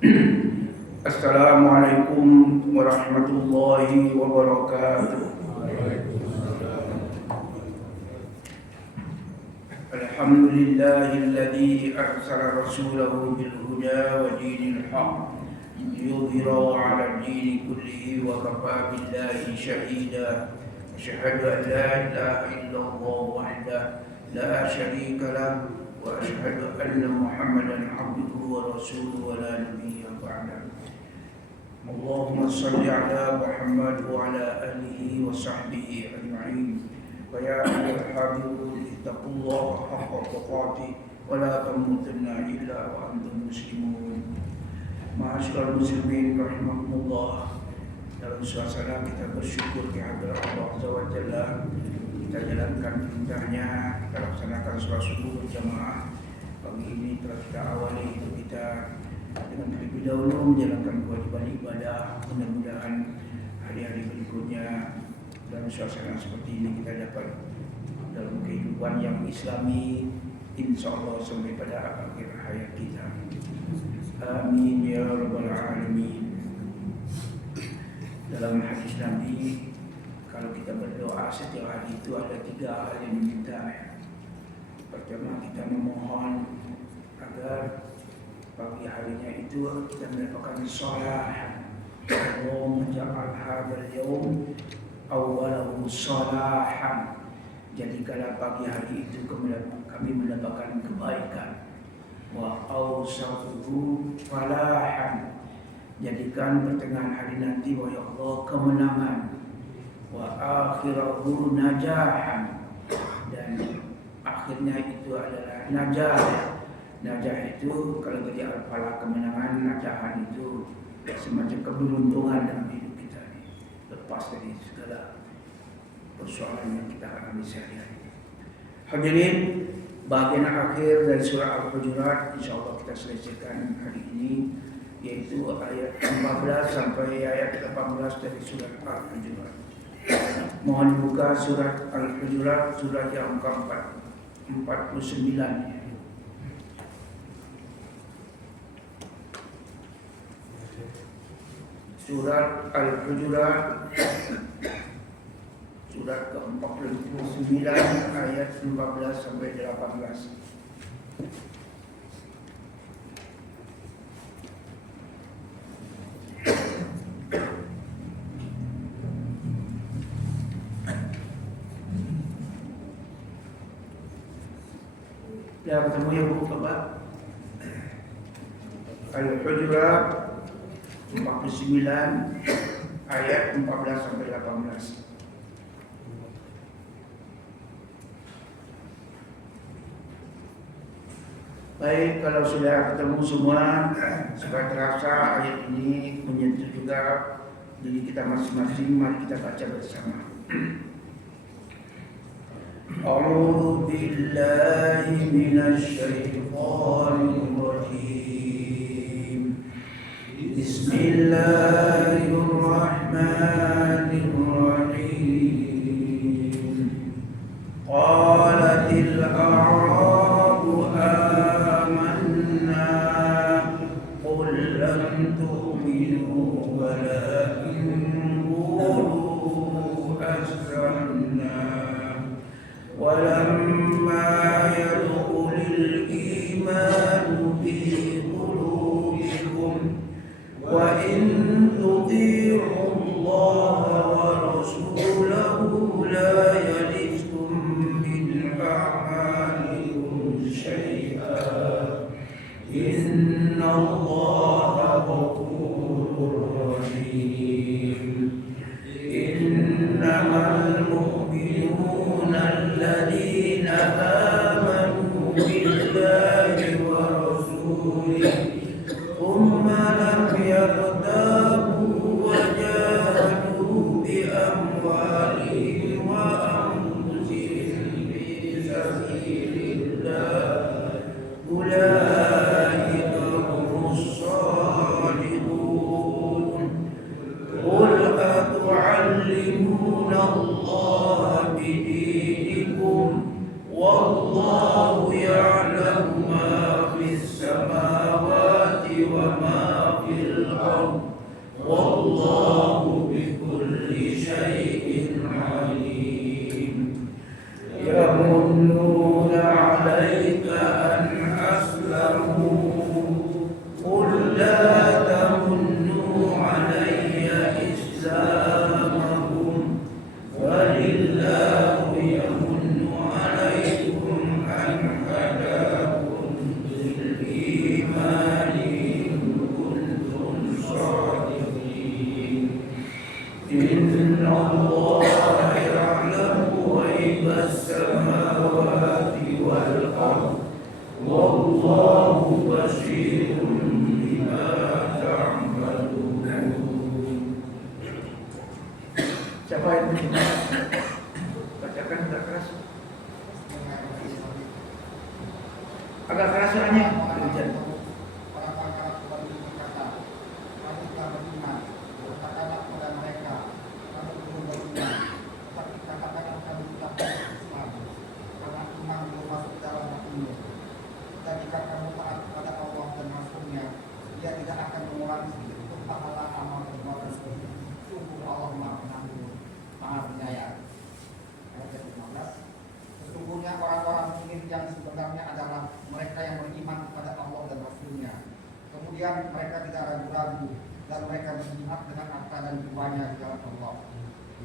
Assalamualaikum warahmatullahi wabarakatuh. Alhamdulillahilladzi arsala rasulahu bil huda wa dinil haqq liyudhhirahu 'ala ad-dini kullihi wa kafaa billahi shahida. Asyhadu an la ilaha illallah wahdahu la syarika lahu wa asyhadu anna Muhammadan 'abduhu wa rasuluhu wa la nabiyya ba'dahu. Allahumma salli ala Muhammad wa ala alihi wa sahbihi ajma'in. Wa ya ayyuhal habibun ittaqullaha haqqa tuqatih wa la tamutunna illa wa antum muslimun. Ma'asyiral muslimin rahimakumullah. Dalam suasana kita bersyukur kehadirat Allah Azza wa Jalla, kita jalankan perintahnya, kita laksanakan sholat subuh berjamaah. Pagi ini telah kita awali hidup kita dengan terlebih dahulu menjalankan kewajiban ibadah. Mudah-mudahan hari-hari berikutnya dalam suasana seperti ini kita dapat dalam kehidupan yang islami, insyaAllah sampai pada akhir hayat kita. Amin ya rabbal alamin. Dalam hadis Nabi, kalau kita berdoa setiap hari itu ada 3 hal yang diminta. Pertama, kita memohon agar pagi harinya itu kita mendapatkan salah. Allahumma ja'al hadzal yawm awwalahu salahan. Jadikanlah pagi hari itu kami mendapatkan kebaikan. Wa awsatuhu falahan. Jadikan pertengahan hari nanti wa ya Allah kemenangan. Wa akhirahu najahan. Dan akhirnya itu adalah najah. Najah itu kalau tadi al-falah kemenangan, najahan itu semacam keberuntungan dalam hidup kita ini. Lepas dari segala persoalan yang kita alami sehari-hari. Hadirin, bagian akhir dari surah Al-Hujurat insyaallah kita selesaikan hari ini, yaitu ayat 14 sampai ayat 18 dari surah Al-Hujurat. Mohon dibuka surah Al-Hujurat, surah yang keempat 49. Surat Al-Hujurat, surat ke-49 ayat 14 sampai 18. Ya, ketemu ya Bu, Bapak. Al-Hujurat 49 ayat 14 sampai 18. Baik, kalau sudah ketemu semua, supaya terasa ayat ini menyentuh juga diri kita masing-masing, mari kita baca bersama. A'udzu billahi minasy syaithanir rajim. Bismillahirrahmanirrahim. Qalatil a'rabu amanna qul lam tu'minu walakin qulu aslamna walamma yadkhulul imanu fi qulubikum wa in tuti'u Allah wa rasulahu la yalidkum min a'malikum syai'an inna Allah ghafurur rahim. Innamal mu'minuna alladhina amanu billahi wa rasulihi thumma lam yartabu wa jahadu bi amwalihim wa anfusihim fi sabilillah ulaika humus shalihdun. Qul atu'allimuna Allah bidinikum wallahu ya'lamu ma fis samawati wa ma Allah ya'lamu ghaibas samawati wal ardh wallahu basirun bima ta'malun. Siapa yang mencinta? Bacakan agak keras. Agak keras suaranya. Sesungguhnya orang-orang mukmin yang sebenarnya adalah mereka yang beriman kepada Allah dan Rasulnya. Kemudian mereka tidak ragu-ragu dan mereka berjihad dengan harta dan jiwanya di jalan Allah.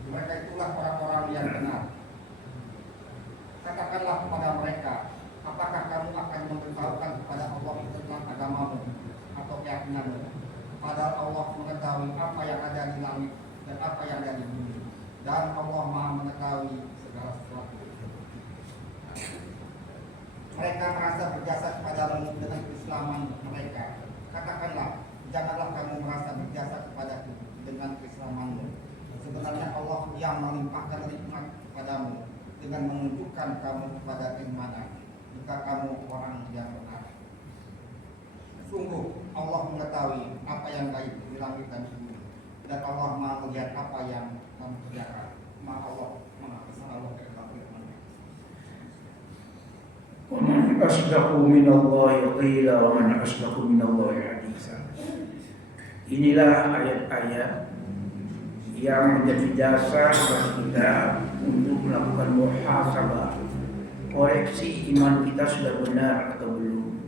Mereka itulah orang-orang yang benar. Katakanlah kepada mereka, apakah kamu akan memberitahukan kepada Allah tentang agamamu atau keyakinanmu? Padahal Allah mengetahui apa yang ada di langit dan apa yang ada di bumi. Dan Allah Maha mengetahui segala sesuatu. Mereka merasa berjasa kepadamu dengan keislaman mereka. Katakanlah, janganlah kamu merasa berjasa kepadaku dengan keislamanmu. Sebenarnya Allah yang melimpahkan nikmat kepadamu dengan menunjukkan kamu kepada keimanan jika kamu orang yang benar. Sungguh Allah mengetahui apa yang baik di langit dan di bumi, dan Allah Maha melihat apa yang kamu kerjakan. Maha Allah Maha selalu firman. Wa man asdaqu minallahi qila wa man asdaqu minallahi haditsa. Inilah ayat-ayat yang menjadi dasar bagi kita untuk melakukan muhasabah, koreksi iman kita sudah benar atau belum,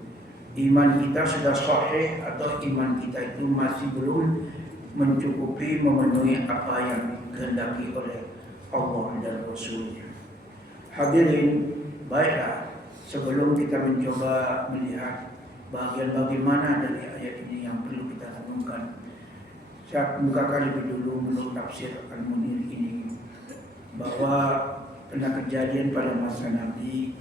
iman kita sudah sahih atau iman kita itu masih belum mencukupi memenuhi apa yang dikehendaki oleh Allah dan Rasulnya. Hadirin, baiklah, sebelum kita mencoba melihat bagian mana dari ayat ini yang perlu kita renungkan, saya bukakan lebih dulu menurut tafsir Al-Munir ini, bahwa pernah kejadian pada masa Nabi,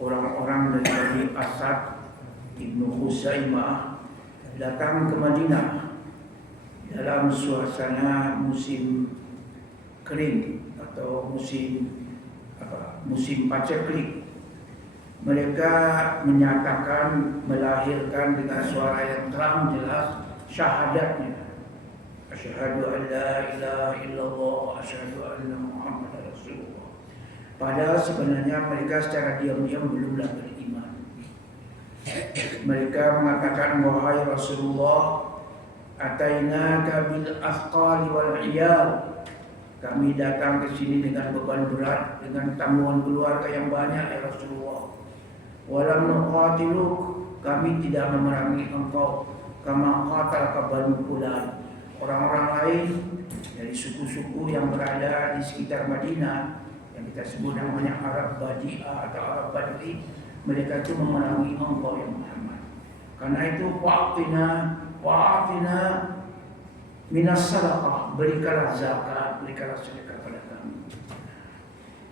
orang-orang dari Asad Ibnu Khuzaimah datang ke Madinah dalam suasana musim kering atau musim paceklik. Mereka menyatakan, melahirkan dengan suara yang terang jelas syahadatnya. Asyhadu an la ilaha illallah wa asyhadu anna Muhammadar Rasulullah. Padahal sebenarnya mereka secara diam-diam belumlah beriman. Mereka mengatakan, wahai Rasulullah, atainaka bil athqali wal iyal. Kami datang ke sini dengan beban berat, dengan tanggungan keluarga yang banyak, ya Rasulullah. Walam nuqatiluk, kami tidak memerangi engkau kama qatalaka Banu Fulan. Orang-orang lain dari suku-suku yang berada di sekitar Madinah yang kita sebut namanya Arab Badi'ah atau Arab Badui, mereka itu memerangi engkau yang Muhammad. Karena itu wa'atina minas sadaqah, berikanlah zakat, berikanlah sedekah pada kami.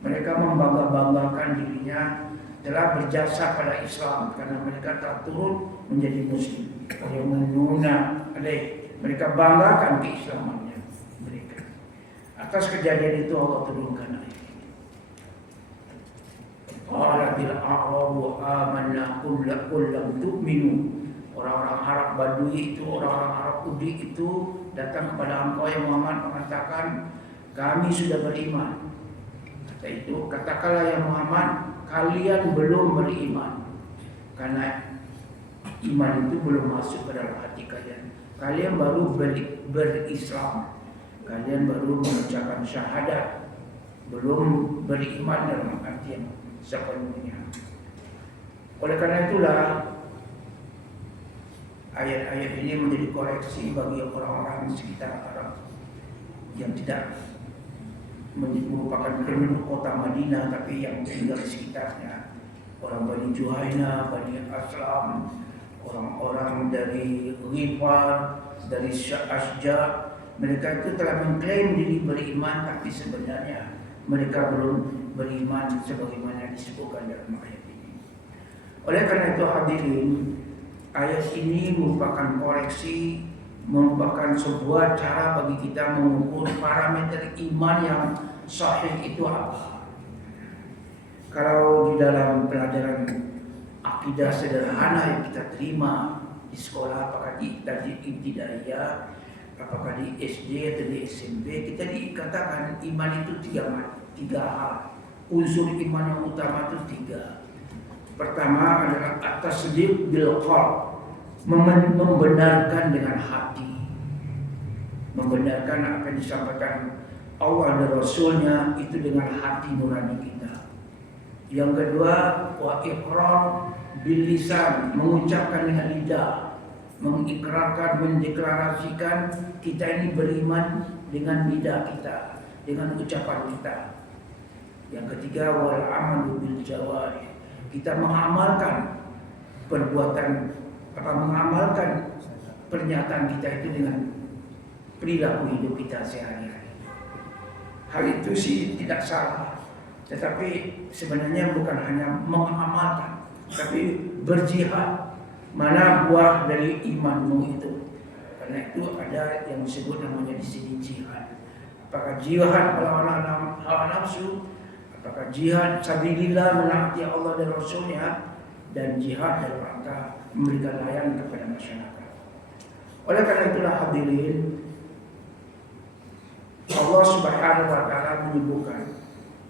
Mereka membangga-banggakan dirinya telah berjasa pada Islam karena mereka telah turun menjadi muslim. Yang menuna mereka banggakan keislamannya mereka. Atas kejadian itu Allah turunkan ayat ini. Qala bil a'rabu amanna qul lam tu'minu. Orang-orang Arab Badui itu, orang-orang Arab Udi itu datang kepada engkau yang Muhammad mengatakan, kami sudah beriman. Kata itu, katakanlah ya Muhammad, kalian belum beriman karena iman itu belum masuk ke dalam hati kalian. Kalian baru berislam, kalian baru mengucapkan syahadat, belum beriman dalam artian sepenuhnya. Oleh karena itulah ayat-ayat ini menjadi koreksi bagi orang-orang di sekitar Arab yang tidak merupakan penduduk kota Madinah tapi yang tinggal di sekitarnya. Orang Bani Juhaina, Bani Aslam, orang-orang dari Ghifar, dari Asja, Mereka itu telah mengklaim diri beriman, tapi sebenarnya mereka belum beriman sebagaimana disebutkan dalam ayat ini. Oleh karena itu hadirin, ayat ini merupakan koreksi, merupakan sebuah cara bagi kita mengukur parameter iman yang sahih itu apa. Kalau di dalam pelajaran akidah sederhana yang kita terima di sekolah, apakah di ibtidaiyah, apakah di SD atau di SMP, kita dikatakan iman itu tiga hal. Unsur iman yang utama itu tiga. Pertama adalah at-tasdiq bil qalb, membenarkan dengan hati, membenarkan apa yang disampaikan Allah dan Rasulnya itu dengan hati nurani kita. Yang kedua, wa iqrar bil lisan, mengucapkan dengan lidah, mengikrarkan, mendeklarasikan kita ini beriman dengan lidah kita, dengan ucapan kita. Yang ketiga, wal amalu bil jawarih, kita mengamalkan perbuatan mengamalkan pernyataan kita itu dengan perilaku hidup kita sehari-hari. Hal itu sih tidak salah, tetapi sebenarnya bukan hanya mengamalkan, tapi berjihad. Mana buah dari imanmu itu? Karena itu ada yang disebut namanya di sini jihad. Apakah jihad melawan hawa nafsu, apakah jihad sabilillah menaati Allah dan Rasulnya, dan jihad dalam rangka memberikan layanan kepada masyarakat. Oleh karena itulah hadirin, Allah Subhanahu wa taala menyebutkan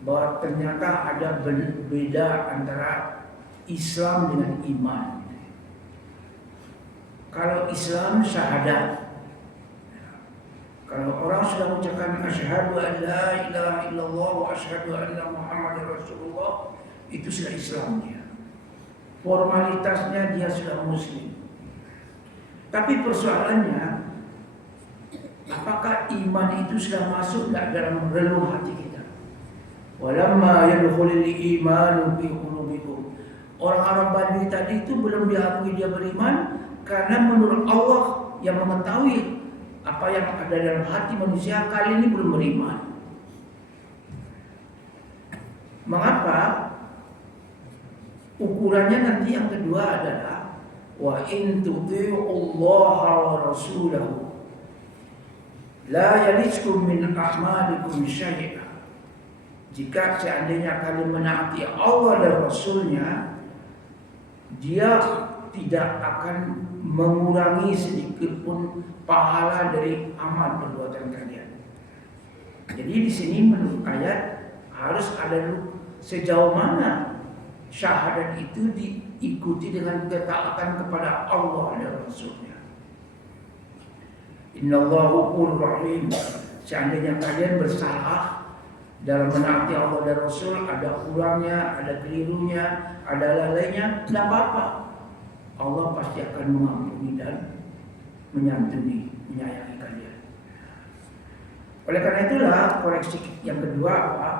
bahwa ternyata ada beda antara Islam dengan iman. Kalau Islam syahadat, kalau orang sudah mengucapkan asyhadu an la ilaha illallah wa asyhadu anna Muhammadar Rasulullah, itu sudah Islamnya. Formalitasnya dia sudah muslim. Tapi persoalannya, apakah iman itu sudah masuk dalam relung hati kita? Walamma yadkhulul imanu fi qulubikum. Orang-orang Badui tadi itu belum diakui dia beriman, karena menurut Allah yang mengetahui apa yang ada dalam hati manusia, kali ini belum beriman. Mengapa? Ukurannya nanti yang kedua adalah wa in tuti'ullaha wa rasulahu la yaliskum min a'malikum syai'a. Jika seandainya kalian menaati Allah dan Rasulnya, dia tidak akan mengurangi sedikit pun pahala dari amal perbuatan kalian. Jadi di sini menurut ayat harus ada sejauh mana syahadat itu diikuti dengan ketaatan kepada Allah dan Rasulnya. Innallahu ghafurur rahim. Seandainya kalian bersalah dalam menaati Allah dan Rasul, ada kurangnya, ada kelirunya, ada lalainya, tidak apa-apa. Allah pasti akan mengampuni dan menyantuni, menyayangi kalian. Oleh karena itulah koreksi yang kedua apa?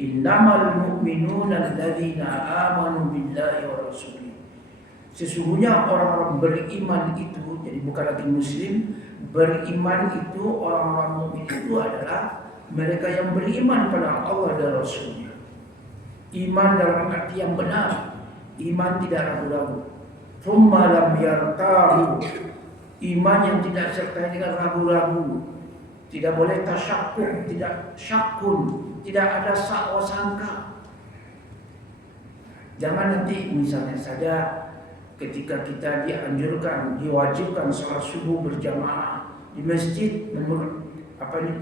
Innamal mu'minuna alladzina amanu billahi wa rasulih. Sesungguhnya orang-orang beriman itu, jadi bukan lagi muslim, beriman itu, orang-orang mukmin itu adalah mereka yang beriman pada Allah dan Rasulnya. Iman dalam arti yang benar, iman tidak ragu-ragu. Thumma lam yartabu, iman yang tidak sertai dengan ragu-ragu. Tidak boleh tasyakuk, tidak syakun, tidak ada sangka. Jangan nanti misalnya saja ketika kita dianjurkan, diwajibkan sholat subuh berjamaah di masjid menurut apa ini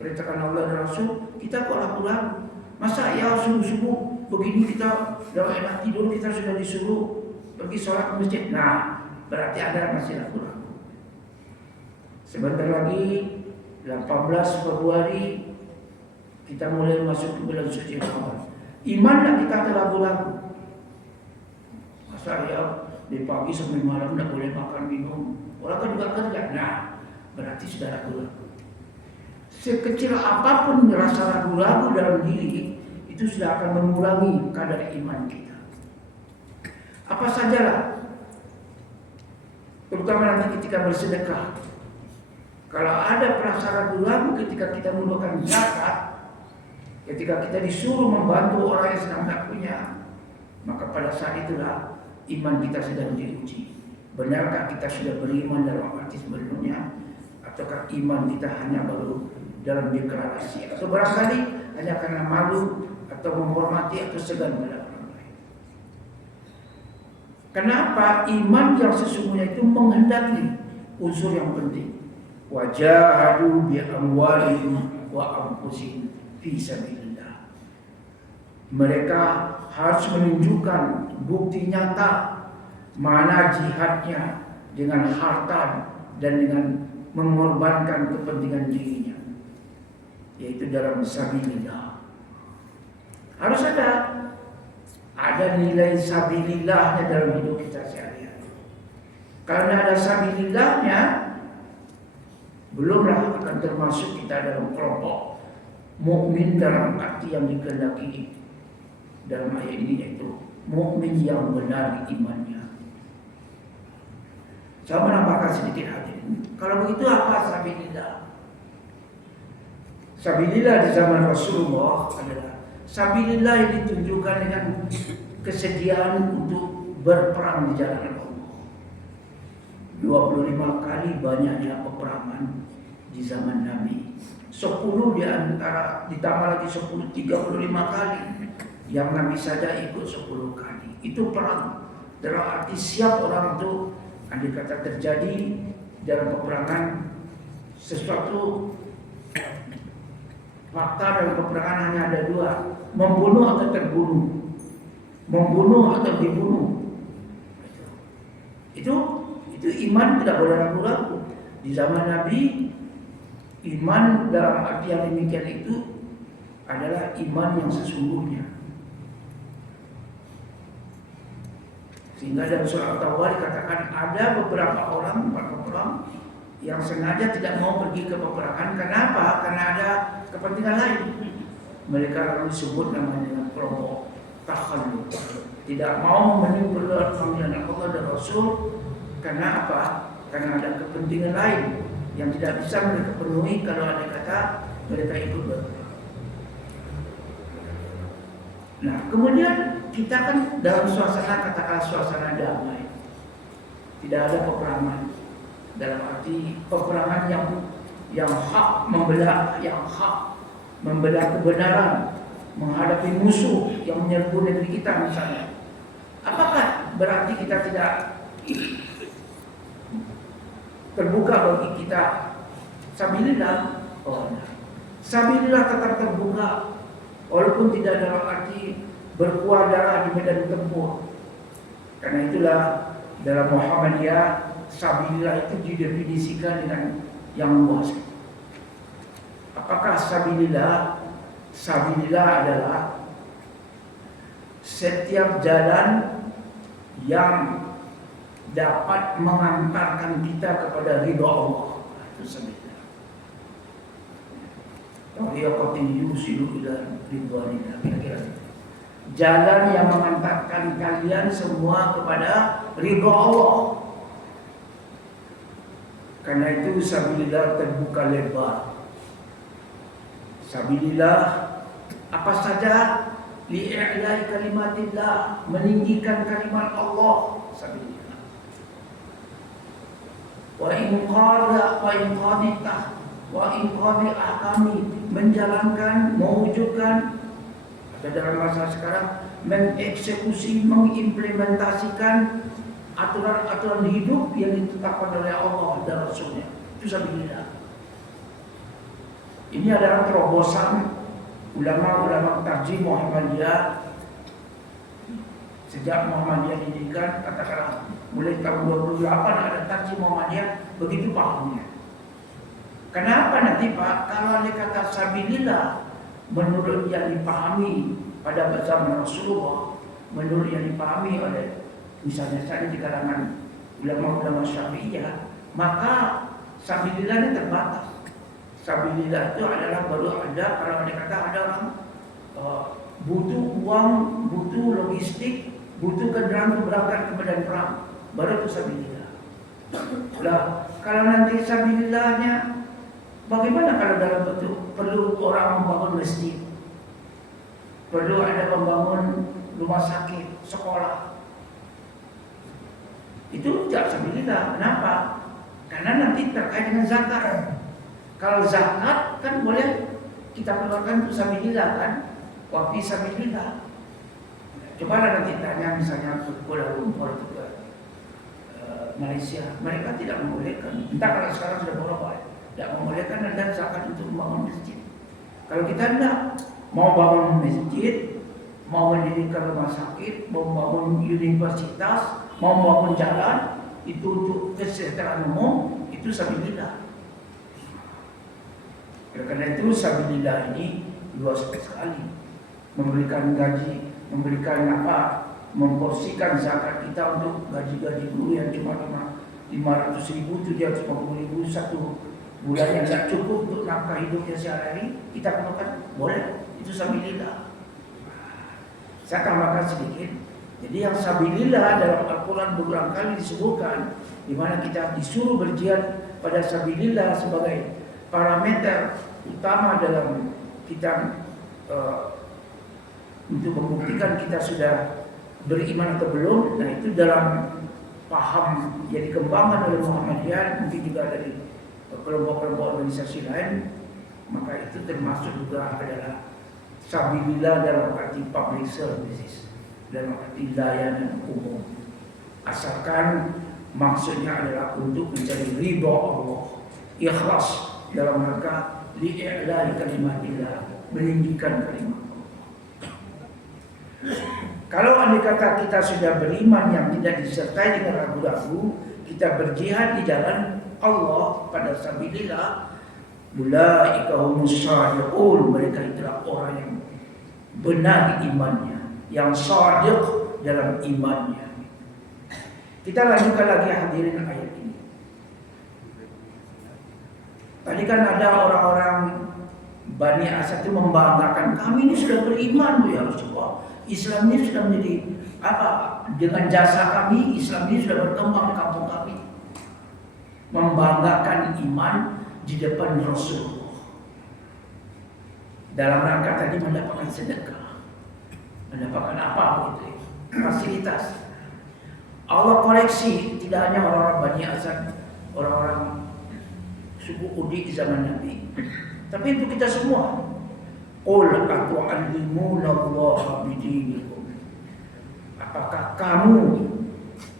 perintahkan Allah dan Rasul, kita kok ragu-ragu. Masa ya subuh-subuh begini kita udah enak tidur, kita sudah disuruh pergi sholat ke masjid. Nah, berarti ada masih ragu-ragu. Sebentar lagi 18 Februari kita mulai masuk ke bulan suci Ramadan. Imanlah kita ragu-ragu. Masa ya dari pagi sampai malam tidak boleh makan minum, orang kan juga kerja. Nah, berarti sudah ragu-ragu. Sekecil apapun rasa ragu-ragu dalam diri, itu sudah akan mengurangi kadar iman kita. Apa sajalah, terutama nanti ketika bersedekah. Kalau ada perasaan ragu ketika kita mengeluarkan zakat, ketika kita disuruh membantu orang yang sedang tak punya, maka pada saat itulah iman kita sedang diuji. Benarkah kita sudah beriman dalam arti sebenarnya, ataukah iman kita hanya baru dalam deklarasi, atau barangkali hanya karena malu atau menghormati atau segan pada orang lain. Kenapa iman yang sesungguhnya itu menghendaki unsur yang penting? Wajahadu bi amwalihim wa anfusihim fi sabilillah. Mereka harus menunjukkan bukti nyata mana jihadnya dengan harta dan dengan mengorbankan kepentingan dirinya, yaitu dalam sabilillah. Harus ada nilai sabilillahnya dalam hidup kita sehari-hari. Karena ada sabilillahnya, belumlah akan termasuk kita dalam kelompok mukmin dalam arti yang dikehendaki dalam ayat ini, yaitu mukmin yang benar imannya. Saya menambahkan sedikit hadirin. Kalau begitu apa sabilillah? Sabilillah di zaman Rasulullah adalah sabilillah yang ditunjukkan dengan kesediaan untuk berperang di jalan Allah. 25 kali banyaknya peperangan di zaman Nabi. 10 di antara ditambah lagi 10, 35 kali. Yang Nabi saja ikut 10 kali. Itu perang. Dalam arti siap orang itu, andai kata terjadi dalam peperangan sesuatu fakta dalam peperangan hanya ada 2, membunuh atau terbunuh, membunuh atau dibunuh. Itu iman tidak boleh ragu-ragu. Di zaman Nabi, iman dalam arti yang demikian itu adalah iman yang sesungguhnya. Sehingga dalam surah At-Taubah dikatakan ada beberapa orang yang sengaja tidak mau pergi ke peperangan. Kenapa? Karena ada kepentingan lain. Mereka lalu disebut namanya dengan kelompok takhallud. Tidak mau memenuhi panggilan Allah dan Rasul. Karena apa? Karena ada kepentingan lain yang tidak bisa mereka penuhi kalau ada kata mereka ikut berperang. Nah, kemudian kita kan dalam suasana, katakan suasana damai. Tidak ada peperangan. Dalam arti peperangan yang hak membelah kebenaran, menghadapi musuh yang menyerbu negeri kita misalnya. Apakah berarti kita tidak terbuka bagi kita sabilillah? Oh, sabilillah tetap terbuka, walaupun tidak dalam arti berkuah darah di medan tempur. Karena itulah dalam Muhammadiyah sabilillah itu didefinisikan dengan yang luas. Apakah sabilillah? Sabilillah adalah setiap jalan yang dapat mengantarkan kita kepada ridha Allah. Itu sabilillah. Tariqatin yusilu ila ridwanillah. Kira-kira jalan yang mengantarkan kalian semua kepada ridha Allah. Karena itu sabilillah terbuka lebar. Sabilillah apa saja li'i'la'i kalimatillah, meninggikan kalimat Allah. Sabilillah. Wa in qadi ahkami, menjalankan, mewujudkan, atau dalam masa sekarang mengeksekusi, mengimplementasikan aturan-aturan hidup yang ditetapkan oleh Allah dan Rasulnya. Itu sabilillah. Ini adalah terobosan ulama-ulama tarjih Muhammadiyah. Sejak Muhammadiyah didirikan, katakanlah mulai tahun 28 ada tarjih Muhammadiyah, begitu pahamnya. Kenapa nanti Pak? Kalau ada kata sabilillah menurut yang dipahami pada zaman Rasulullah, menurut yang dipahami oleh misalnya saja di kalangan ulama-ulama Syafi'iyah, maka sabilillahnya terbatas. Sabilillah itu adalah baru ada kalau ada kata ada orang butuh uang, butuh logistik, butuh kendaraan untuk berangkat ke medan perang, baru itu sabilillah. Lah, kalau nanti sabilillahnya Bagaimana kalau dalam bentuk perlu orang membangun masjid, perlu ada membangun rumah sakit, sekolah? Itu tidak sabilillah. Kenapa? Karena nanti terkait dengan zakat. Kalau zakat kan boleh kita keluarkan untuk sabilillah kan, wa fi sabilillah. Coba nanti tanya misalnya ke Kuala Lumpur atau ke Malaysia, mereka tidak membolehkan. Entah kalau sekarang sudah berubah, tidak membolehkan ada zakat untuk membangun masjid. Kalau kita tidak mau bangun masjid, mau mendirikan rumah sakit, mau membangun universitas, mau membangun jalan, itu untuk kesejahteraan umum, itu sabilillah. Karena itu sabilillah ini luas sekali, memberikan gaji, memberikan memporsikan zakat kita untuk gaji-gaji guru yang cuma 500.000, 750.000 satu bulan yang tidak cukup untuk nafkah hidupnya sehari-hari, kita keluarkan boleh, itu sabilillah. Saya tambahkan sedikit. Jadi yang sabilillah dalam Al-Quran berulang kali disebutkan, di mana kita disuruh berjihad pada sabilillah sebagai parameter utama dalam kita untuk membuktikan kita sudah beriman atau belum. Nah, itu dalam paham yang dikembangkan oleh Muhammadiyah, mungkin juga dari kelompok-kelompok organisasi lain, maka itu termasuk juga adalah sabilillah dalam arti public services, dalam arti layanan umum, asalkan maksudnya adalah untuk mencari ridha Allah, ikhlas dalam rangka li'i'la'i kalimatillah, meninggikan kalimat Allah. Kalau andai kata kita sudah beriman yang tidak disertai dengan ragu-ragu, kita berjihad di jalan Allah pada sabilillah, ulaika humus shadiqun, mereka itulah orang yang benar imannya, yang shadiq dalam imannya. Kita lanjutkan lagi hadirin ayat ini. Tadi kan ada orang-orang Bani Asad itu membanggakan, kami ini sudah beriman ya Rasulullah. Islam ini sudah menjadi apa? Dengan jasa kami, Islam ini sudah berkembang di kampung kami. Membanggakan iman di depan Rasulullah. Dalam rangka tadi mendapatkan sedekah, mendapatkan apa begitu? Fasilitas. Allah koreksi tidak hanya orang-orang Bani Asad, orang-orang suku Udi di zaman Nabi, tapi untuk kita semua. Qul atu'allimuna Allah bidinikum. Apakah kamu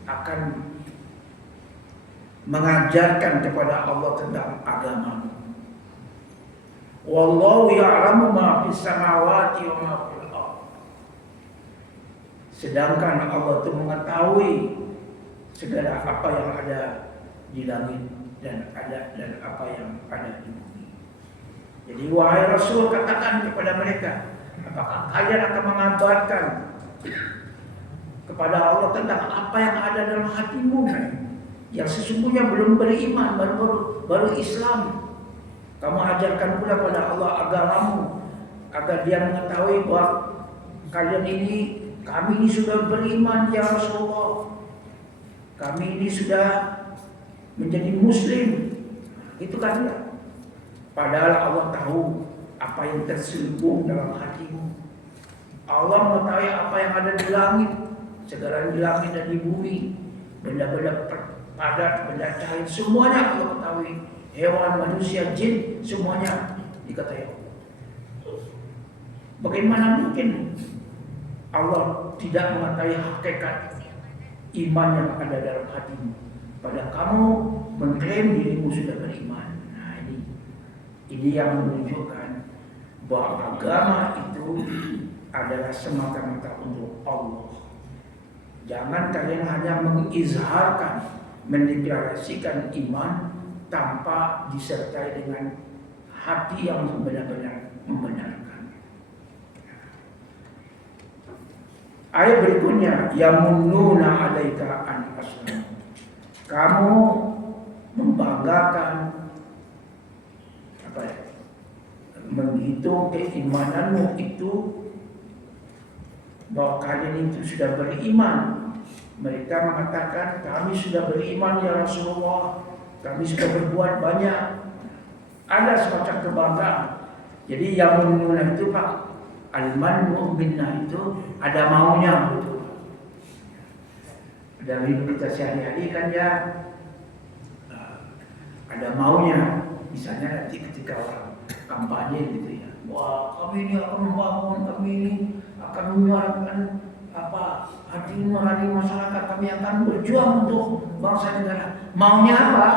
akan mengajarkan kepada Allah tentang agamamu? Wallahu ya'lamu ma fis samawati wa ma fil ardh. Sedangkan Allah itu mengetahui segala apa yang ada di langit dan apa yang ada di bumi. Jadi wahai Rasul, katakan kepada mereka, apakah kalian akan mengabarkan kepada Allah tentang apa yang ada dalam hatimu yang sesungguhnya belum beriman, baru Islam? Kamu ajarkan pula pada Allah agamamu agar dia mengetahui bahwa kalian ini, kami ini sudah beriman ya Rasulullah, kami ini sudah menjadi Muslim. Itu kan ya. Padahal Allah tahu apa yang terselubung dalam hatimu. Allah mengetahui apa yang ada di langit, segala di langit dan di bumi, benda-benda padat, benda cair, semuanya Allah ketahui. Hewan, manusia, jin, semuanya diketahui Allah. Bagaimana mungkin Allah tidak mengetahui hakikat iman yang ada dalam hatimu? Pada kamu mengklaim dirimu sudah beriman. Ini yang menunjukkan bahwa agama itu adalah semata-mata untuk Allah. Jangan kalian hanya mengizharkan, mendeklarasikan iman tanpa disertai dengan hati yang benar-benar membenarkan. Ayat berikutnya, yamunnuna 'alaika an aslam. Kamu membanggakan menghitung keimananmu itu bahwa kalian itu sudah beriman. Mereka mengatakan, kami sudah beriman ya Rasulullah, kami sudah berbuat banyak ada semacam kebanggaan. Jadi yang menunaikan itu Pak, al-mannu minna itu ada maunya betul. Dalam hidup kita sehari-hari kan ya ada maunya. Misalnya nanti ketika orang kampanye gitu ya, wah kami ini akan membangun, kami ini akan menyuarakan hati nurani masyarakat, kami akan berjuang untuk bangsa negara. Maunya apa?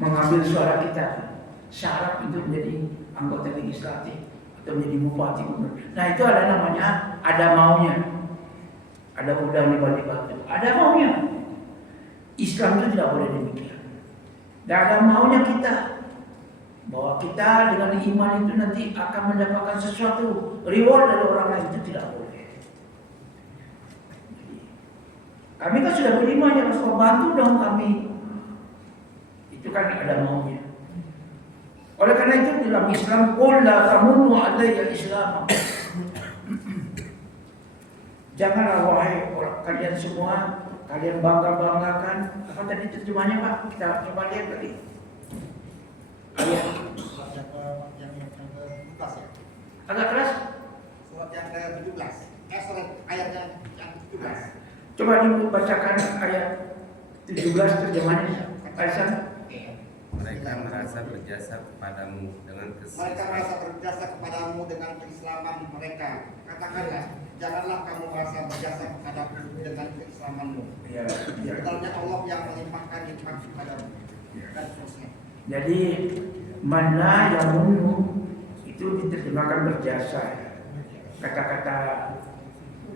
Mengambil suara kita, syarat untuk menjadi anggota legislatif atau menjadi bupati. Nah itu ada namanya ada maunya. Ada udang di balik batu, ada maunya. Islam itu tidak boleh demikian. Dan ada maunya kita bahwa kita dengan iman itu nanti akan mendapatkan sesuatu reward dari orang lain, itu tidak boleh. Kami kan sudah beriman ya Rasulullah, bantu dong kami. Itu kan ada maunya. Oleh karena itu dalam Islam, qul la tamunnu alayya Islam. Janganlah wahai orang kalian semua, kalian bangga-banggakan. Apa tadi terjemahnya Pak? Kita coba lihat tadi. Ayat yang ke-17 ya. agak keras. Surat yang ke-17. Surat ayat yang ke-17. Coba dibacakan ayat 17 terjemahnya. Aisyah. Mereka merasa berjasa kepadamu dengan Mereka merasa berjasa kepadamu dengan keislaman mereka. Katakanlah, janganlah kamu merasa berjasa kepadaku dengan keislamanmu. Ya. Sebenarnya Allah yang melimpahkan nikmat kepadamu. Dan seterusnya. Jadi mana yang munu itu diterjemahkan berjasa. Kata-kata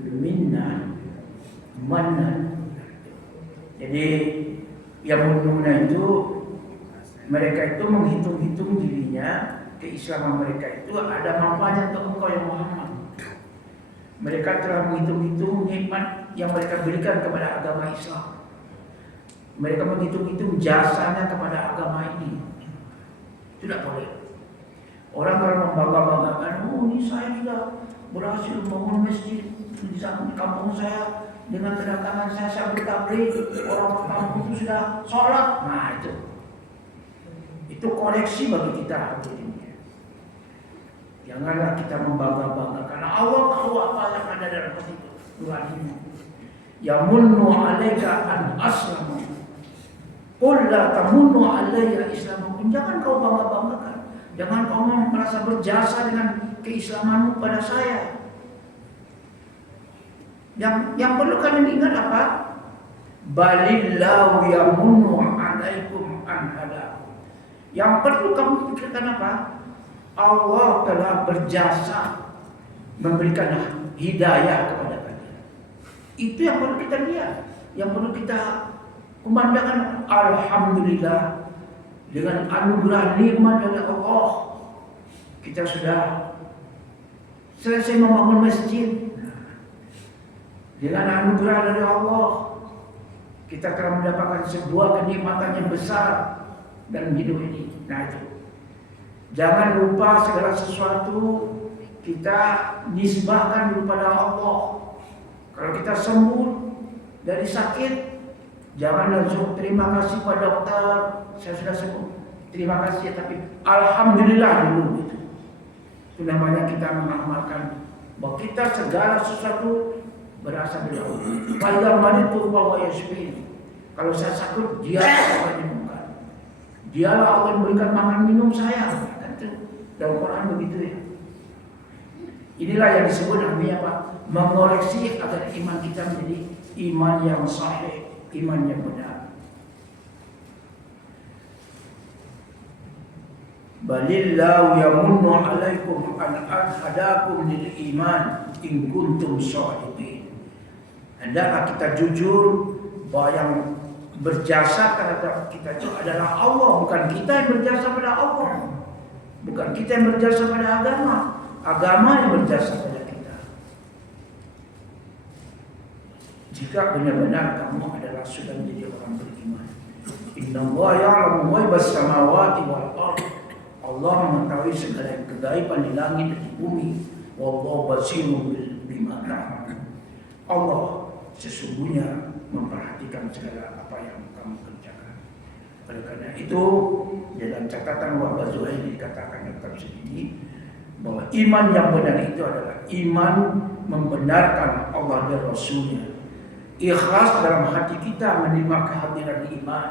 minna, mana. Jadi yang mununa itu mereka itu menghitung-hitung dirinya, keislaman mereka itu ada manfaatnya untuk engkau yang Muhammad. Mereka telah menghitung-hitung nikmat yang mereka berikan kepada agama Islam. Mereka menghitung-hitung jasanya kepada agama ini. Tidak boleh. Orang kalau membangga-banggakan, oh ini saya sudah berhasil membangun masjid di kampung saya, dengan kedatangan saya bertabligh, orang kampung itu sudah sholat. Nah itu koreksi bagi kita. Janganlah kita membangga-banggakan karena Allah tahu apa yang ada dalam hati nuranimu. Yamunnu 'alaika an aslamu. Qul la tamunnu 'alayya islamakum. Jangan kau bangga-banggakan. Jangan kau merasa berjasa dengan keislamanmu pada saya. Yang perlu kalian ingat apa? Balillahu yamunnu 'alaikum an hadakum. Yang perlu kamu pikirkan apa? Allah telah berjasa memberikan hidayah kepada kalian. Itu yang perlu kita lihat, yang perlu kita kumandangkan. Alhamdulillah, dengan anugerah nikmat dari Allah kita sudah selesai membangun masjid. Dengan anugerah dari Allah kita telah mendapatkan sebuah kenikmatan yang besar dalam hidup ini. Nah itu, jangan lupa segala sesuatu kita nisbahkan kepada Allah. Kalau kita sembuh dari sakit, jangan langsung terima kasih pada dokter, saya sudah sembuh, terima kasih, tapi alhamdulillah dulu. Itu namanya kita mengamalkan bahwa kita segala sesuatu berasal dari Allah. Kalau saya sakit, dia akan menyembuhkan. Dialah Allah yang memberikan makan minum saya. Dalam Quran begitu ya. Inilah yang disebut namanya apa? Mengoreksi agar iman kita menjadi iman yang sahih, iman yang benar. Balillahu yamunnu 'alaikum an hadakum lil iman in kuntum shadiqin. Hendaklah kita jujur bahwa yang berjasa terhadap kita itu adalah Allah, bukan kita yang berjasa pada Allah. Bukan kita yang berjasa pada agama yang berjasa pada kita. Jika benar-benar kamu adalah sudah menjadi orang beriman. Innallaha ya'lamu ghaibas samawati wal ardh. Allah mengetahui segala kegaiban di langit dan di bumi. Wallahu basirun bima ta'malun. Allah sesungguhnya memperhatikan segala apa yang kamu kerjakan. Oleh karena itu, dalam catatan Wahbah Zuhaili dikatakan dalam tafsir ini bahwa iman yang benar itu adalah iman membenarkan Allah dan Rasulnya, ikhlas dalam hati kita menerima kehadiran iman.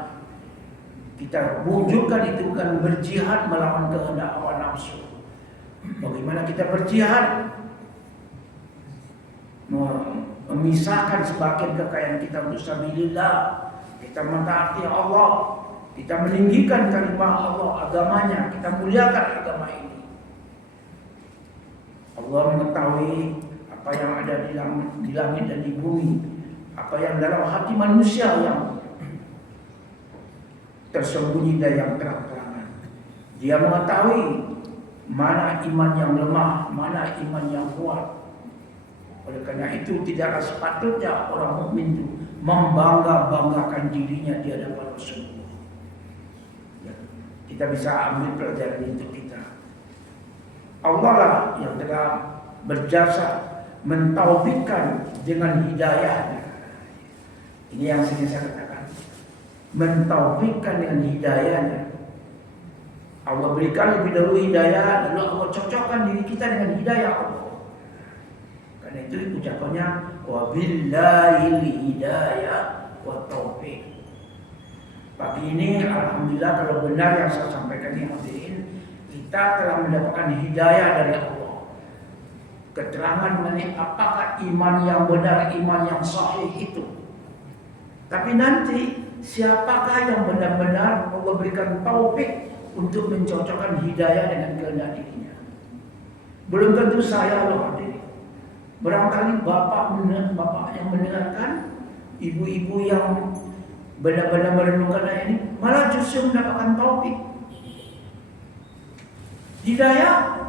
Kita wujudkan itu bukan berjihad melawan kehendak hawa nafsu. Bagaimana kita berjihad memisahkan sebagian kekayaan kita untuk sabilillah, kita mentaati Allah, kita meninggikan kalimah Allah, agamanya, kita muliakan agama ini. Allah mengetahui apa yang ada di langit dan di bumi, apa yang dalam hati manusia yang tersembunyi dan yang terang-terangan. Dia mengetahui mana iman yang lemah, mana iman yang kuat. Oleh karena itu tidaklah sepatutnya orang mukmin itu membangga-banggakan dirinya di hadapan Rasulullah. Ya, kita bisa ambil pelajaran untuk kita. Allah lah yang telah berjasa mentaufikkan dengan hidayahnya. Ini yang sering saya katakan, mentaufikkan dengan hidayahnya. Allah berikan lebih dahulu hidayah, lalu Allah cocokkan diri kita dengan hidayah Allah. Karena itu ucapannya wabillahil hidayah wa taufiq. Pagi ini alhamdulillah kalau benar yang saya sampaikan ini hadirin, kita telah mendapatkan hidayah dari Allah. Keterangan mengenai apakah iman yang benar, iman yang sahih itu. Tapi nanti siapakah yang benar-benar Allah berikan taufik untuk mencocokkan hidayah dengan kehendak dirinya? Belum tentu saya loh hadirin. Barangkali bapak yang mendengarkan, ibu-ibu yang benar-benar merenungkan ayat ini, malah justru mendapatkan taufik hidayah.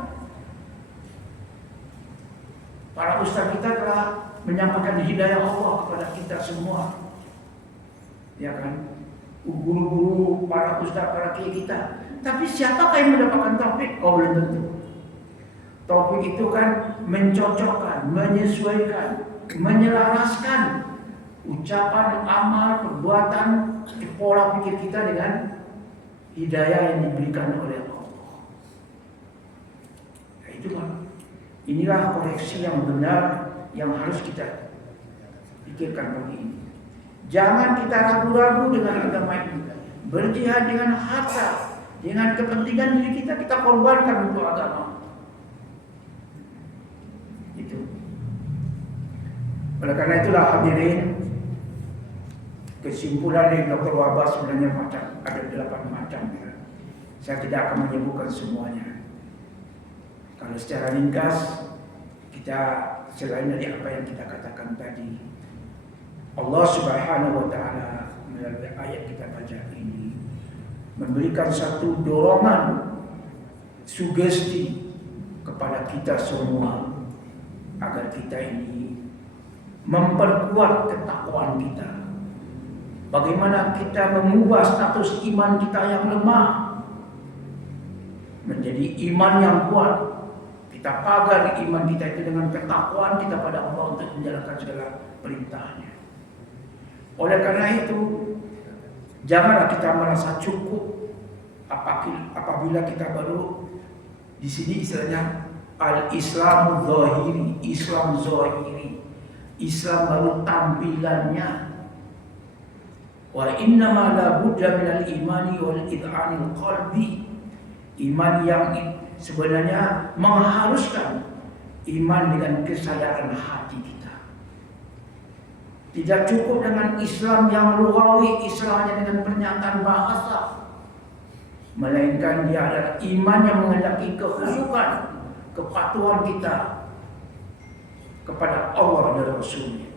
Para ustaz kita telah menyampaikan hidayah Allah kepada kita semua, ya kan? Guru-guru, para ustaz, para kiai kita. Tapi siapakah yang mendapatkan taufik? Oh, belum tentu. Taufik itu kan mencocokkan, menyesuaikan, menyelaraskan ucapan, amal, perbuatan, pola pikir kita dengan hidayah yang diberikan oleh Allah. Nah, itu kan. Inilah koreksi yang benar yang harus kita pikirkan pagi ini. Jangan kita ragu-ragu dengan agama ini. Berjihad dengan harta, dengan kepentingan diri kita korbankan untuk agama. Itu. Oleh karena itulah hadirin, kesimpulan dari Dr. Wahbah sebenarnya ada 8 macam. Ya. Saya tidak akan menyebutkan semuanya. Kalau secara ringkas, kita selain dari apa yang kita katakan tadi, Allah Subhanahu wa Ta'ala melalui ayat kita baca ini memberikan satu dorongan, sugesti kepada kita semua agar kita ini memperkuat ketakwaan kita. Bagaimana kita mengubah status iman kita yang lemah menjadi iman yang kuat. Kita pagar iman kita itu dengan ketakwaan kita pada Allah untuk menjalankan segala perintahnya. Oleh karena itu, janganlah kita merasa cukup apabila kita baru di sini istilahnya al-Islamu zahiri, Islam zahiri, Islam baru tampilannya. Wa innama la budda minal imani wal id'anil qalbi. Iman yang sebenarnya mengharuskan iman dengan kesadaran hati kita. Tidak cukup dengan Islam yang lughawi, Islamnya dengan pernyataan bahasa, melainkan dia adalah iman yang menghendaki kekhusyukan, kepatuhan kita kepada Allah dan Rasul-Nya.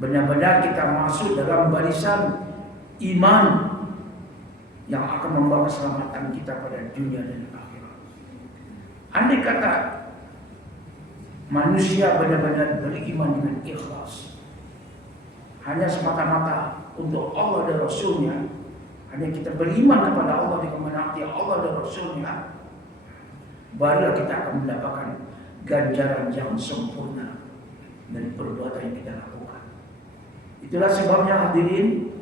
Benar-benar kita masuk dalam barisan iman yang akan membawa keselamatan kita pada dunia dan akhirat. Andai kata manusia benar-benar beriman dengan ikhlas, hanya semata-mata untuk Allah dan Rasul-Nya, hanya kita beriman kepada Allah dengan menaati Allah dan Rasul-Nya, barulah kita akan mendapatkan ganjaran yang sempurna dari perbuatan yang kita lakukan. Itulah sebabnya hadirin,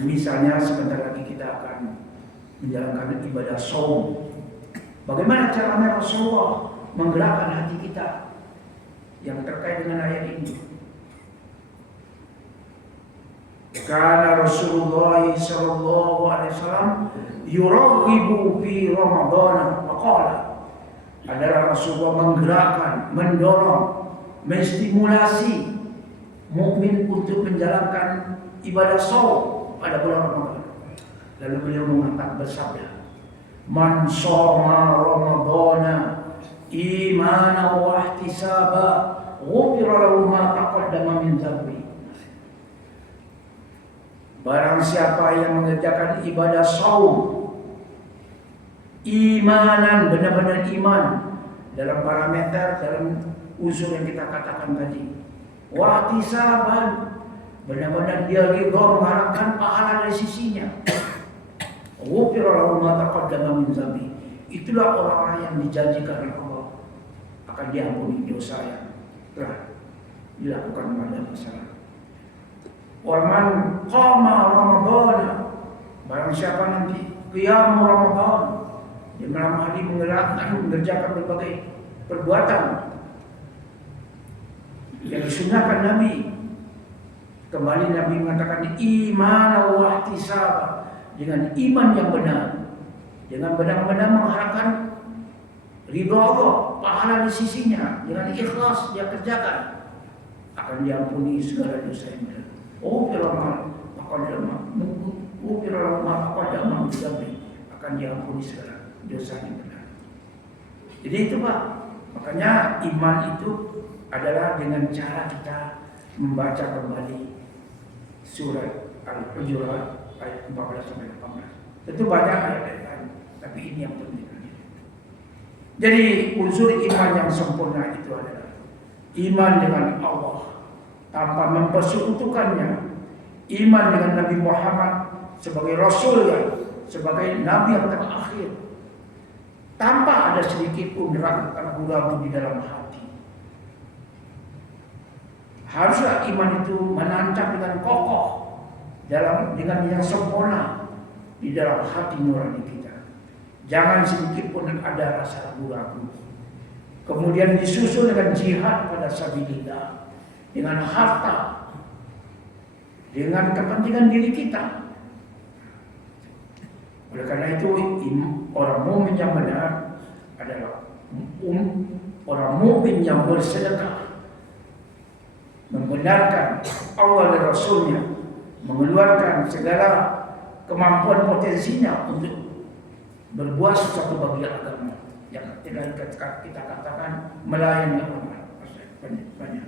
Misalnya sebentar lagi kita akan menjalankan ibadah saum. Bagaimana caranya Rasulullah menggerakkan hati kita yang terkait dengan ayat ini? Karena Rasulullah sallallahu alaihi wasallam yuraghibu fi Ramadan faqala, adalah Rasulullah menggerakkan, mendorong, menstimulasi mukmin untuk menjalankan ibadah saum pada bulan Ramadan. Lalu beliau mengatakan bersabda, "Man shoma Ramadana imanan wa ihtisaba, ghufira lahu ma taqaddama min dhanbi." Barang siapa yang mengerjakan ibadah saum imanan, benar-benar iman dalam parameter, dalam unsur yang kita katakan tadi, wa ihtisaban, benar-benar dia ridha mengharapkan pahala dari sisinya, ghufira lahu ma taqaddama min dhanbi, itulah orang-orang yang dijanjikan oleh Allah akan diampuni dosa yang telah dilakukan pada masa lalu. Wa man qama Ramadan, barang siapa nanti qiyam Ramadan, di malam hari mengerjakan berbagai perbuatan yang disunahkan Nabi. Kembali Nabi mengatakan iman wa ihtisab, dengan iman yang benar, dengan benar-benar mengharapkan ridha Allah, pahala di sisinya, dengan ikhlas dia kerjakan, akan diampuni segala dosa yang benar. Akan diampuni segala dosa yang benar. Jadi itu Pak, makanya iman itu adalah dengan cara kita membaca kembali surat Al-Hujurat ayat 14 sampai 18. Tentu banyak ayat lain, tapi ini yang penting. Jadi unsur iman yang sempurna itu adalah iman dengan Allah tanpa mempersekutukannya, iman dengan Nabi Muhammad sebagai Rasul, sebagai Nabi yang terakhir, tanpa ada sedikit pun ragu-ragu di dalam hati. Haruslah iman itu menancap dengan kokoh, dengan yang sempurna di dalam hati nurani kita. Jangan sedikit pun ada rasa ragu-ragu. Kemudian disusul dengan jihad pada sabilillah, dengan harta, dengan kepentingan diri kita. Oleh karena itu orang mukmin yang benar adalah orang mukmin yang bersedekah, membenarkan Allah dan Rasulnya, mengeluarkan segala kemampuan potensinya untuk berbuat sesuatu bagi agama yang kita katakan melayani orang banyak.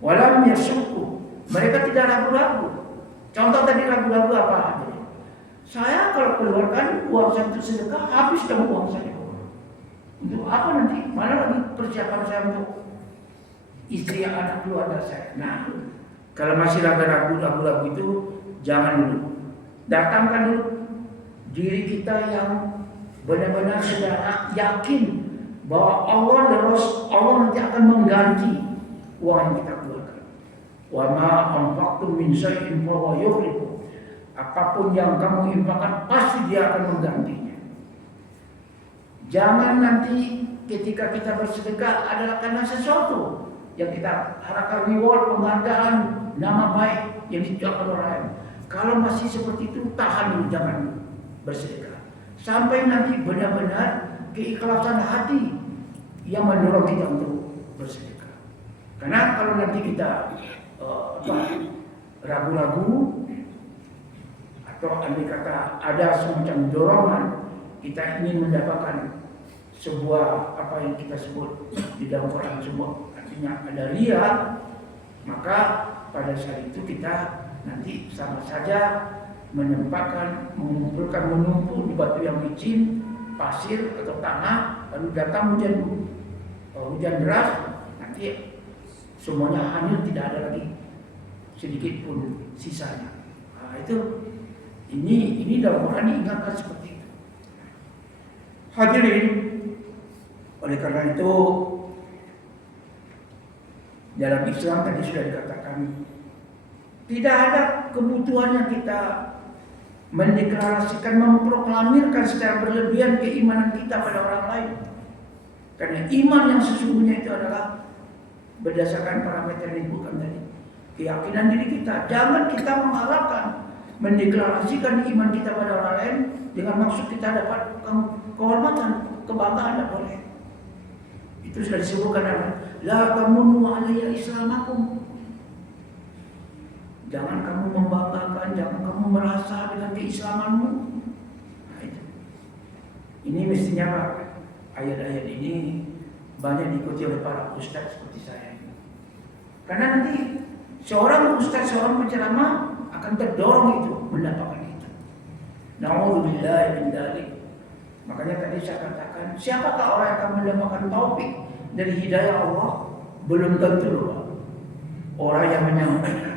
Walam yasuku, mereka tidak ragu-ragu. Contoh tadi ragu-ragu apa? Saya kalau keluarkan uang saya untuk sedekah, habis dong uang saya. Untuk apa nanti? Mana lagi persiapan saya untuk istri, anak, keluarga saya? Nah, kalau masih ragu-ragu itu, jangan dulu. Datangkan dulu diri kita yang benar-benar sudah yakin bahwa Allah nanti akan mengganti uang yang kita keluarkan. Wa ma anfaqtum min syai'in fa huwa yukhlifu. Apapun yang kamu infakkan pasti dia akan menggantinya. Jangan nanti ketika kita bersedekah adalah karena sesuatu yang kita harapkan reward, penghargaan, nama baik yang diucapkan orang lain. Kalau masih seperti itu, tahan dulu, jangan bersedekah sampai nanti benar-benar keikhlasan hati yang mendorong kita untuk bersedekah. Karena kalau nanti kita ragu-ragu atau andai kata ada semacam dorongan kita ingin mendapatkan sebuah apa yang kita sebut di dalam Quran sebuah artinya ada ria, maka pada saat itu kita nanti sama saja mengumpulkan menumpuk di batu yang licin, pasir atau tanah, lalu datang hujan deras, nanti semuanya hanyut, tidak ada lagi sedikit pun sisanya. Nah, ini dalam Quran diingatkan seperti itu. Hadirin, oleh karena itu dalam Islam tadi sudah dikatakan tidak ada kebutuhan yang kita mendeklarasikan, memproklamirkan secara berlebihan keimanan kita pada orang lain. Karena iman yang sesungguhnya itu adalah berdasarkan parameter yang bukan tadi, keyakinan diri kita. Jangan kita mengharapkan mendeklarasikan iman kita pada orang lain dengan maksud kita dapat kehormatan, kebanggaan, tidak boleh. Itu sudah disebutkan apa? La tamunnu alayya islamakum. Jangan kamu membanggakan, jangan kamu merasa dengan keislamanmu. Nah, itu. Ini mestinya Pak, ayat-ayat ini banyak diikuti oleh para ustaz seperti saya. Karena nanti seorang ustaz, seorang penceramah akan terdorong itu, mendapatkan itu. Na'udzubillahi min dzalik. Makanya tadi saya katakan, siapakah orang yang akan mendapatkan taufik dari hidayah Allah? Belum tentu loh Pak. Orang yang menyampaikan.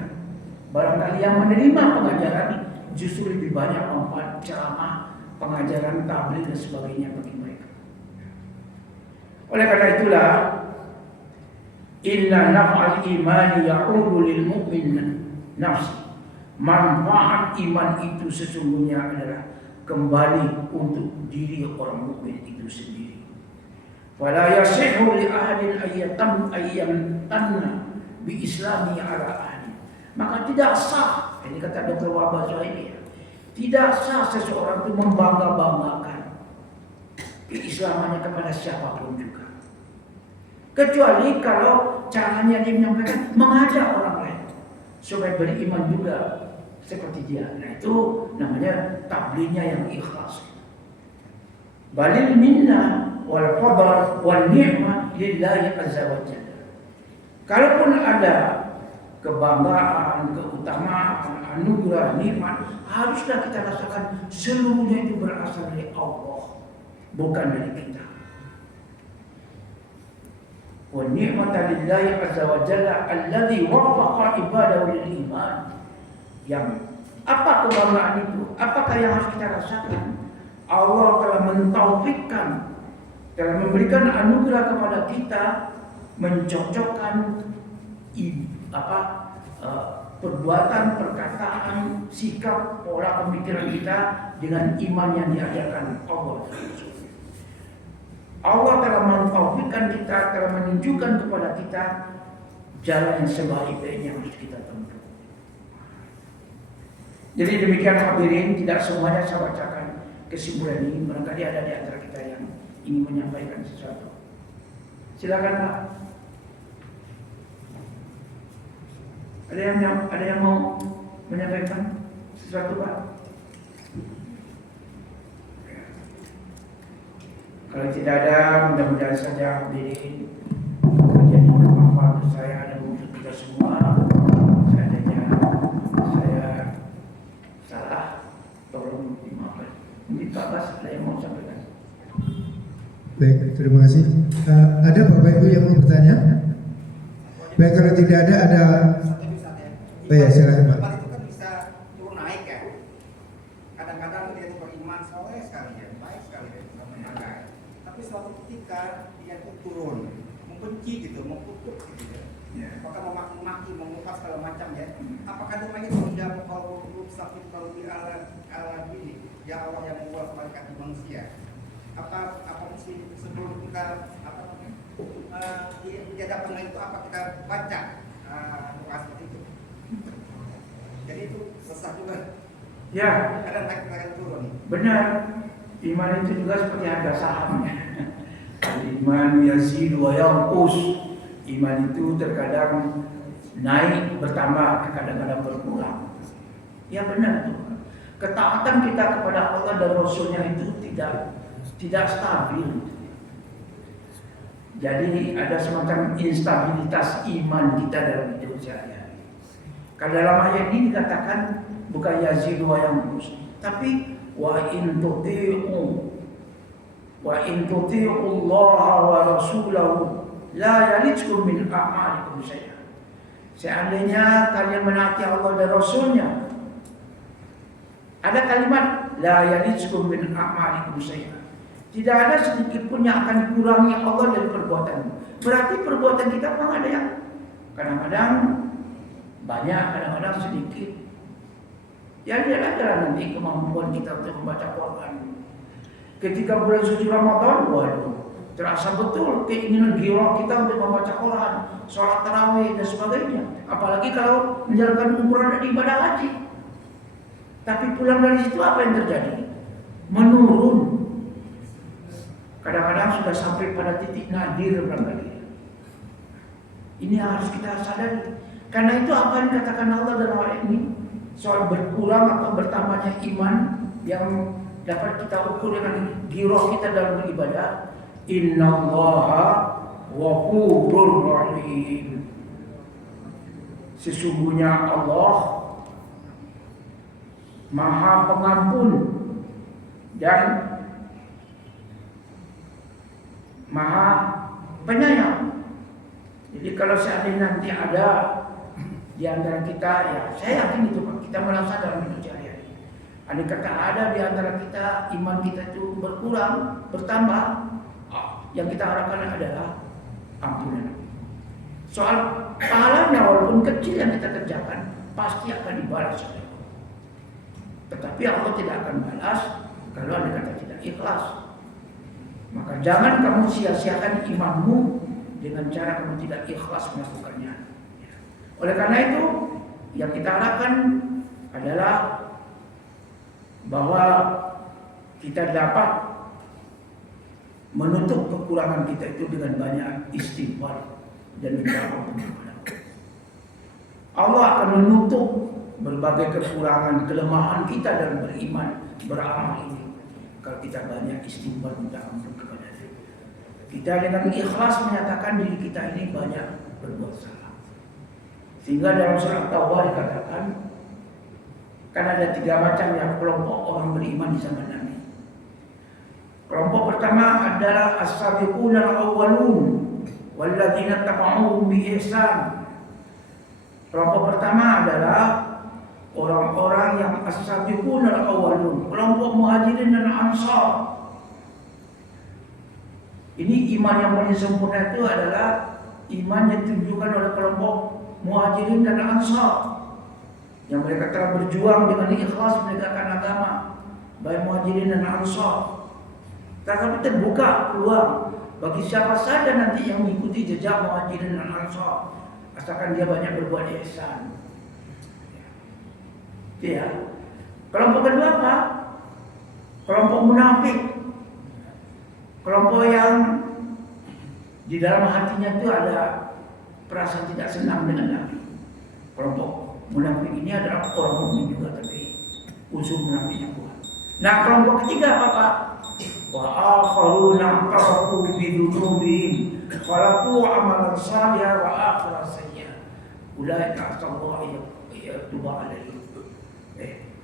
Barangkali yang menerima pengajaran justru lebih banyak manfaat ceramah, pengajaran tabligh dan sebagainya bagi mereka. Oleh karena itulah, inna naf'al imani ya'udu lil mu'min nafsi. Manfaat iman itu sesungguhnya adalah kembali untuk diri orang mukmin itu sendiri. Wala yasihu li ahadin ayyatanna bi islami ala ahli. Maka tidak sah, ini kata Dr. Wahbah Zuhaili, tidak sah seseorang itu membangga-banggakan keislamannya kepada siapapun juga. Kecuali kalau caranya dia menyampaikan mengajak orang lain supaya beriman juga seperti dia. Nah itu namanya tablighnya yang ikhlas. Balil minna wal fadl wal ni'mah lillahi azza wa jalla. Kalaupun ada kebanggaan, keutamaan, anugerah, nikmat, haruslah kita rasakan seluruhnya itu berasal dari Allah, bukan dari kita. Wa ni'mata lillahi azza wa jalla alladhi waffaqa ibadahu lil iman. Yang apa kebanggaan itu? Apakah yang harus kita rasakan? Allah telah mentaufikkan, telah memberikan anugerah kepada kita, mencocokkan perbuatan, perkataan, sikap, pola pemikiran kita dengan iman yang diajarkan Allah. Allah telah mentaufikkan kita, telah menunjukkan kepada kita jalan yang sebaik-baiknya harus kita tempuh. Jadi demikian hadirin, tidak semuanya saya bacakan kesimpulan ini. Barangkali ada di antara kita yang ingin menyampaikan sesuatu. Silakan Pak. Ada yang mau menyampaikan sesuatu Pak? Kalau tidak ada, mudah-mudahan saja hadirin menjadi bermanfaat untuk saya dan untuk kita semua. Seandainya saya salah, tolong dimaafkan. Mungkin Pak Bas ada yang mau sampaikan. Baik, terima kasih. Ada Bapak Ibu yang mau bertanya? Baik, kalau tidak ada. Oh ya, silakan Pak. Iman itu kan bisa turun naik ya. Kadang-kadang dia itu beriman soleh sekali ya, baik sekali ya, sama tetangga. Tapi suatu ketika dia itu turun, membenci gitu, mengkutuk gitu ya. Apakah memaki-maki, mengupas segala macam ya. Apakah demikian sudah kalau sakit kalau di alam ini, ya Allah yang membuat malaikat di manusia. Apa mesti sebelum kita di hadapan itu apa kita baca doa seperti itu? Jadi itu sesat juga. Ya, Kadang-kadang turun. benar. Iman itu juga seperti harga saham. Iman yazidu wa yanqus. Iman itu terkadang naik, bertambah, kadang-kadang berkurang. Ya benar itu. Ketaatan kita kepada Allah dan Rasulnya itu tidak stabil. Jadi ada semacam instabilitas iman kita dalam hidup sehari-hari. Kalau dalam ayat ini dikatakan bukan yazidu wa yanqus, tapi wa in tuti'u Allah wa rasulahu la yalitkum min a'malikum syai'an. Seandainya kalian menaati Allah dan Rasulnya, ada kalimat la yalitkum min a'malikum syai'an. Tidak ada sedikit pun yang akan kurangi Allah dari perbuatanmu. Berarti perbuatan kita memang ada yang kadang-kadang banyak, kadang-kadang sedikit. Ya lihat aja lah nanti kemampuan kita untuk membaca Quran. Ketika bulan suci Ramadan, waduh, terasa betul keinginan giroh kita untuk membaca Quran, sholat tarawih dan sebagainya. Apalagi kalau menjalankan umrah dan ibadah haji. Tapi pulang dari situ apa yang terjadi? Menurun. Kadang-kadang sudah sampai pada titik nadir barangkali. Ini harus kita sadari. Karena itu apa yang dikatakan Allah dalam ayat ini soal berkurang atau bertambahnya iman yang dapat kita ukur dengan giroh kita dalam beribadah. Innallaha ghafurur rahim. Sesungguhnya Allah Maha Pengampun dan Maha Penyayang. Jadi kalau seandainya nanti ada di antara kita, ya saya yakin itu Pak, kita merasa dalam hidup sehari-hari. Andai kata ada di antara kita iman kita itu berkurang, bertambah, yang kita harapkan adalah ampunan. Soal pahalanya walaupun kecil yang kita kerjakan pasti akan dibalas oleh Allah. Tetapi Allah tidak akan balas kalau andai kata tidak ikhlas. Maka jangan kamu sia-siakan imanmu dengan cara kamu tidak ikhlas melakukannya. Oleh karena itu, yang kita harapkan adalah bahwa kita dapat menutup kekurangan kita itu dengan banyak istighfar dan minta ampun kepada Allah. Allah akan menutup berbagai kekurangan, kelemahan kita dalam beriman, beramal ini kalau kita banyak istighfar minta ampun kepada Dia. Kita dengan ikhlas menyatakan diri kita ini banyak berbuat salah. Sehingga dalam surah Taubah dikatakan kan ada 3 macam yang kelompok orang beriman di zaman Nabi. Kelompok pertama adalah as-sabiqun al-awwalun walladzina tabauhum bi ihsan. Kelompok pertama adalah orang-orang yang as-sabiqun al-awwalun, kelompok muhajirin dan ansar. Ini iman yang paling sempurna itu adalah iman yang ditunjukkan oleh kelompok muhajirin dan ansar, yang mereka telah berjuang dengan ikhlas menegakkan agama, baik muhajirin dan ansar. Tetapi terbuka peluang bagi siapa saja nanti yang mengikuti jejak muhajirin dan ansar, asalkan dia banyak berbuat ihsan. Ya. Kelompok kedua apa? Kelompok munafik. Kelompok yang di dalam hatinya itu ada perasaan tidak senang dengan Nabi. Kelompok munafik ini adalah orang mukmin juga, tapi unsur munafiknya kuat. Nah, kelompok ketiga apa Pak? Wa akharuna taraku bi dzunubihim khalaqu amalan salihan wa akhara sayyi'ah. Ulaika asallahu yatubu alaihim.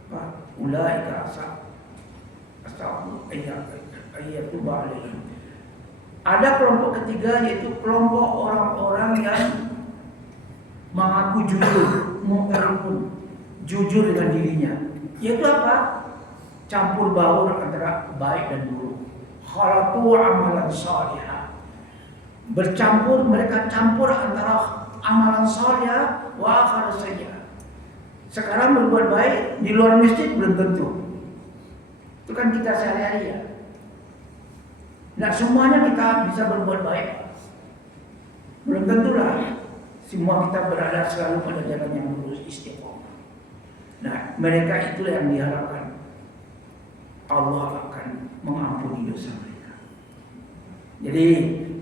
Pak, ulaika asallahu yatubu alaihim. Ada kelompok ketiga yaitu kelompok orang-orang yang mengaku jujur, mu'tarifun, jujur dengan dirinya. Yaitu apa? Campur baur antara baik dan buruk. Khalaqu amalan salihah. Bercampur, mereka campur antara amalan salihah wa akhar sayyi'ah. Sekarang berbuat baik di luar masjid belum tentu. Itu kan kita sehari-hari ya. Nah, semuanya kita bisa berbuat baik. Belum tentulah semua kita berada selalu pada jalan yang lurus, istiqomah. Nah, mereka itulah yang diharapkan Allah akan mengampuni dosa mereka. Jadi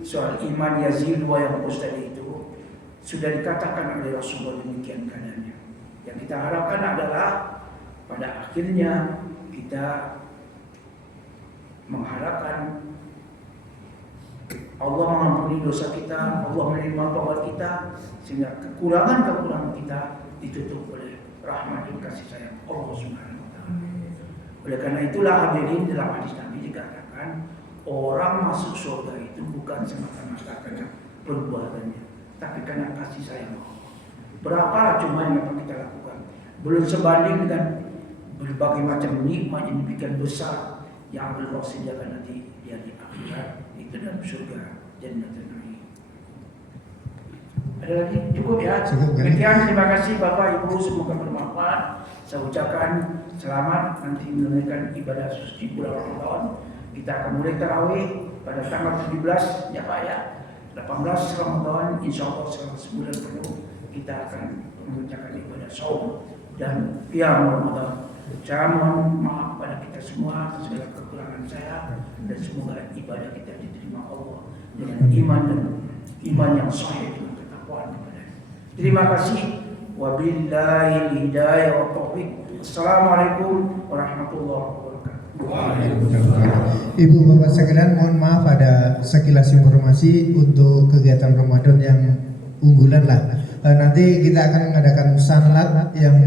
soal iman yazid wa yanqus tadi itu sudah dikatakan oleh Rasulullah demikian keadaannya. Yang kita harapkan adalah pada akhirnya kita mengharapkan Allah mengampuni dosa kita, Allah menerima taubat kita, sehingga kekurangan-kekurangan kita ditutup oleh rahmat dan kasih sayang Allah Subhanahu wa taala. Oleh karena itulah hadirin, dalam hadis Nabi dikatakan orang masuk surga itu bukan semata-mata karena perbuatannya, tapi karena kasih sayang Allah. Berapa cuma yang dapat kita lakukan, belum sebanding dengan berbagai macam nikmat yang demikian besar yang Allah sediakan nanti di akhirat, itu dalam surga Jannatul Na'im. Ada lagi? Cukup ya? Cukup, kan? Demikian, terima kasih Bapak Ibu, semoga bermanfaat. Saya ucapkan selamat nanti menunaikan ibadah suci bulan Ramadan. Kita akan mulai tarawih pada tanggal 17 ya Pak ya. 18 Ramadan, insya Allah selama sebulan penuh kita akan mengerjakan ibadah saum dan qiyam Ramadan. Saya mohon maaf pada kita semua segala kekurangan saya, dan semoga ibadah kita diterima Allah dengan iman yang sahih dengan ketakwaan kepada. Terima kasih. Wabillahi hidayah wa taufiq. Assalamualaikum warahmatullahi wabarakatuh. Ibu Bapak sekalian, mohon maaf ada sekilas informasi untuk kegiatan Ramadan yang unggulan lah. Nanti kita akan mengadakan sanlat yang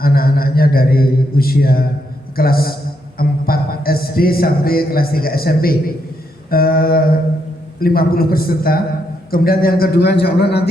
anak-anaknya dari usia kelas 4 SD sampai kelas 3 SMP. 50 peserta. Kemudian yang kedua insya Allah nanti